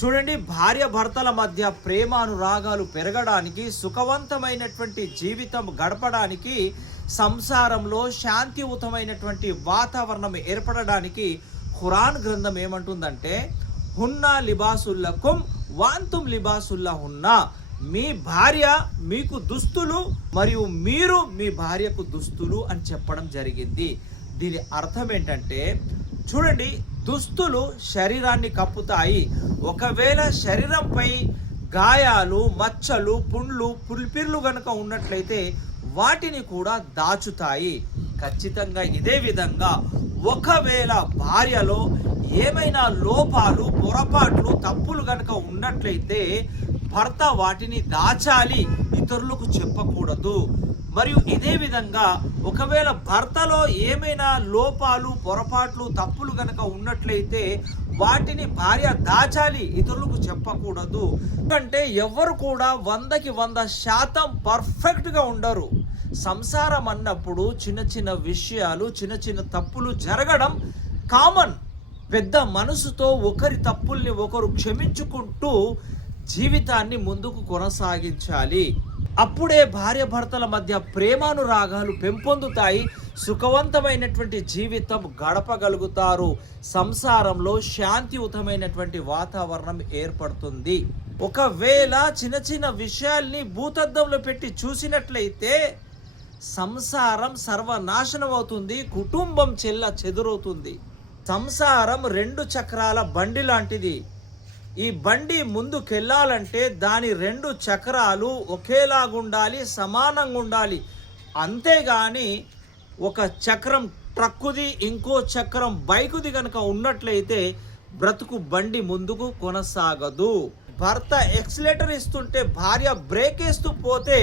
చూడండి, భార్య భర్తల మధ్య ప్రేమ అనురాగాలు పెరగడానికి, సుఖవంతమైనటువంటి జీవితం గడపడానికి, సంసారంలో శాంతియుతమైనటువంటి వాతావరణం ఏర్పడడానికి ఖురాన్ గ్రంథం ఏమంటుందంటే, హున్నా లిబాసుల్లకుం వాంతుం లిబాసుల్లా హున్నా. మీ భార్య మీకు దుస్తులు మరియు మీరు మీ భార్యకు దుస్తులు అని చెప్పడం జరిగింది. దీని అర్థం ఏంటంటే, చూడండి, దుస్తులు శరీరాన్ని కప్పుతాయి. ఒకవేళ శరీరంపై గాయాలు, మచ్చలు, పుండ్లు, పుల్పిర్లు గనుక ఉన్నట్లయితే వాటిని కూడా దాచుతాయి. ఖచ్చితంగా ఇదే విధంగా ఒకవేళ భార్యలో ఏమైనా లోపాలు, పొరపాట్లు, తప్పులు గనుక ఉన్నట్లయితే భర్త వాటిని దాచాలి, ఇతరులకు చెప్పకూడదు. మరియు ఇదే విధంగా ఒకవేళ భర్తలో ఏమైనా లోపాలు, పొరపాట్లు, తప్పులు గనక ఉన్నట్లయితే వాటిని భార్య దాచాలి, ఇతరులకు చెప్పకూడదు. ఎందుకంటే ఎవరు కూడా 100కి 100% పర్ఫెక్ట్గా ఉండరు. సంసారం అన్నప్పుడు చిన్న చిన్న విషయాలు, చిన్న చిన్న తప్పులు జరగడం కామన్. పెద్ద మనసుతో ఒకరి తప్పుల్ని ఒకరు క్షమించుకుంటూ జీవితాన్ని ముందుకు కొనసాగించాలి. అప్పుడే భార్య భర్తల మధ్య ప్రేమానురాగాలు పెంపొందుతాయి. సుఖవంతమైనటువంటి జీవితం గడపగలుగుతారు. సంసారంలో శాంతియుతమైనటువంటి వాతావరణం ఏర్పడుతుంది. ఒకవేళ చిన్న చిన్న విషయాల్ని భూతద్దంలో పెట్టి చూసినట్లయితే సంసారం సర్వనాశనం అవుతుంది, కుటుంబం చెల్ల చెదురవుతుంది. సంసారం 2 చక్రాల బండి లాంటిది. ఈ బండి ముందుకెళ్ళాలంటే దాని 2 చక్రాలు ఒకేలాగుండాలి, సమానంగా ఉండాలి. అంతేగాని ఒక చక్రం ట్రక్కుది, ఇంకో చక్రం బైకుది కనుక ఉన్నట్లయితే బ్రతుకు బండి ముందుకు కొనసాగదు. భర్త ఎక్సిలేటర్ ఇస్తుంటే భార్య బ్రేక్ వేస్తూ పోతే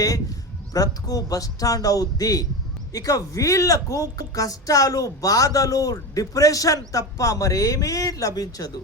బ్రతుకు బస్టాండ్ అవుద్ది. ఇక వీళ్లకు కష్టాలు, బాధలు, డిప్రెషన్ తప్ప మరేమీ లభించదు.